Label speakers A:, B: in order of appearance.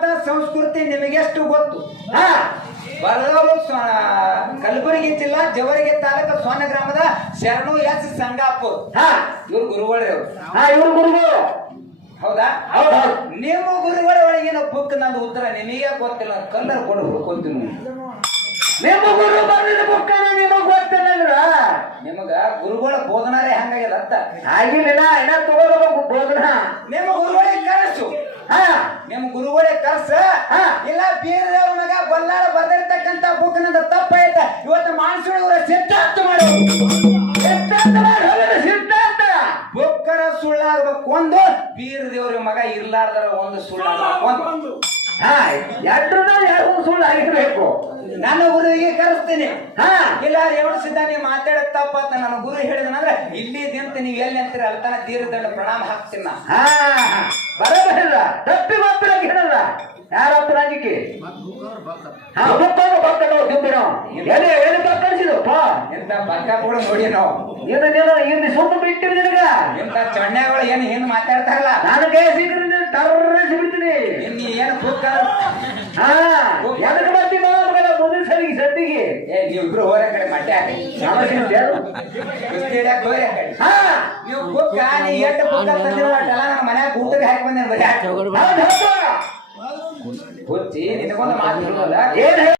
A: ಭಾರತ ಸಂಸ್ಕೃತಿ ನಿಮಗೆಷ್ಟು ಗೊತ್ತು?
B: ಹಾ?
A: ಬರೆದವರು ಕಲಬುರಗಿ ಜಿಲ್ಲಾ ಜವರಿಗೆ ತಾಲೂಕು ಸೋನ ಗ್ರಾಮದ ಶರಣು ಎಸ್ ಸಂಗಾಪುರ್.
B: ಹಾ?
A: ಇವ್ರು ಗುರುಗಳೇ
B: ಇವ್ರು. ಗುರುಗಳು.
A: ಹೌದಾ? ನಿಮ್ಮ ಗುರುಗಳ ಒಳಗಿನ ಬುಕ್ ನಂದು ಉತ್ತರ ನಿಮಗೆ ಗೊತ್ತಿಲ್ಲ. ಕಲ್ಲರ್ ಕೊಡು ಹುಡ್ಕೊಂತೀನಿ
B: ನಿಮ್ಮ ಗುರು ಬರೆದ ಬುಕ್ಕನ ನಿಮಗ್ ಗೊತ್ತಿಲ್ಲ
A: ನಿಮಗ ಗುರುಗಳ ಬೋಧನಾರೇ ಹಂಗಾಗ್ಯದ ಅರ್ಥ
B: ಆಗಿಲ್ಲ ಇನ್ನ ತಗೋಬೇಕು ಬೋಧನ.
A: ನಿಮ್ಮ ಗುರುಗಳಿಗೆ ಕರೆಸು
B: ಹಾ
A: ನಿಮ್ಮ ಗುರುಗಳೇ ಕರ್ಸ. ಇಲ್ಲ ಬೀರದೇವ್ರ ಮಗ ಬಲ್ಲಾರ ಬರ್ದಿರ್ತಕ್ಕಂತ ಬುಕ್ ತಪ್ಪ ಐತೆ. ಇವತ್ತು ಮಾನ್ಸೂಳಿ ಇವರ ಸಿದ್ಧಾಂತ ಮಾಡು.
B: ಸಿದ್ಧಾಂತ
A: ಬುಕ್ಕರ ಸುಳ್ಳಾಗ್ಬೇಕು ಒಂದು ಬೀರದೇವ್ರ ಮಗ ಇರ್ಲಾರ್ದರ ಒಂದು ಸುಳ್ಳಾಗ್ಬೇಕು ಒಂದು
B: ಹಾ ಎಟ್ರನ್ನ ಎರಡು ಸುಳ್ಳು ಆಗಿರ್ಬೇಕು.
A: ನನ್ನ ಗುರುವಿಗೆ ಕರೆಸ್ತೀನಿ.
B: ಹಾ.
A: ಇಲ್ಲ ಎರಡು ಸಿದ್ಧ ನೀವು ತಪ್ಪ ತಪ್ಪತ್ತ ನನ್ನ ಗುರು ಹೇಳಿದನಂದ್ರೆ ಇಲ್ಲಿ ನಿಂತ ನೀವು ಎಲ್ಲಿ ಅಂತೀರ ಅಲ್ತಾನ ತನ ದಂಡ ಪ್ರಣಾಮ ಹಾಕ್ತೀನಿ
B: ಹಾ. ಬರಬರಿಲ್ಲ. ತಪ್ಪಿ ಯಾರಪ್ಪ ರಾಜಕೀಯ ಹಾ ಒಬ್ಬರು ಬರ್ತಾನೆ ತಿಂದಿರೋ ಎಲ್ಲಿ ಎಲ್ಲಿ ಕಳಿಸಿದಪ್ಪ
A: ಎಂತ ಪಕ್ಕ ಕೂಡ ನೋಡಿ ನಾವು.
B: ನೀನು ನೀನು ಇನ್ನು ಸುಮ್ಮ ಬಿಟ್ಟಿರಿ ನಿನಗ.
A: ಎಂತ ಚಣ್ಣಗಳು ಏನು ಹಿಂದ್ ಮಾತಾಡ್ತಾರಲ್ಲ?
B: ನಾನು ಕೈ ಸಿಗ್ರಿ ಟರ್ರಸಿ ಬಿಡ್ತೀನಿ.
A: ಇನ್ನು ಏನು ಬುಕ್
B: ಹಾ ಎದಕ್ಕೆ ಬರ್ತೀನಿ ಮಗಳ ಮುಂದಿನ ಸರಿಗೆ ಸದ್ದಿಗೆ?
A: ಏ ನೀವಿಬ್ರು ಹೋರ ಕಡೆ ಮಟ್ಟೆ ಹಾಕಿ. ಕುಸ್ತಿ ಹಿಡ್ಯಾಕ್ ಹೋರಿ ಕಡೆ.
B: ಹಾ.
A: ನೀವು ಬುಕ್ ನೀ ಎಷ್ಟು ನನ್ನ ಮನ್ಯಾಗ ಊಟಕ್ಕೆ ಹಾಕಿ ಬಂದೆ ಬರೀ
B: ಹೌದು ಹೌದು. వచ్చి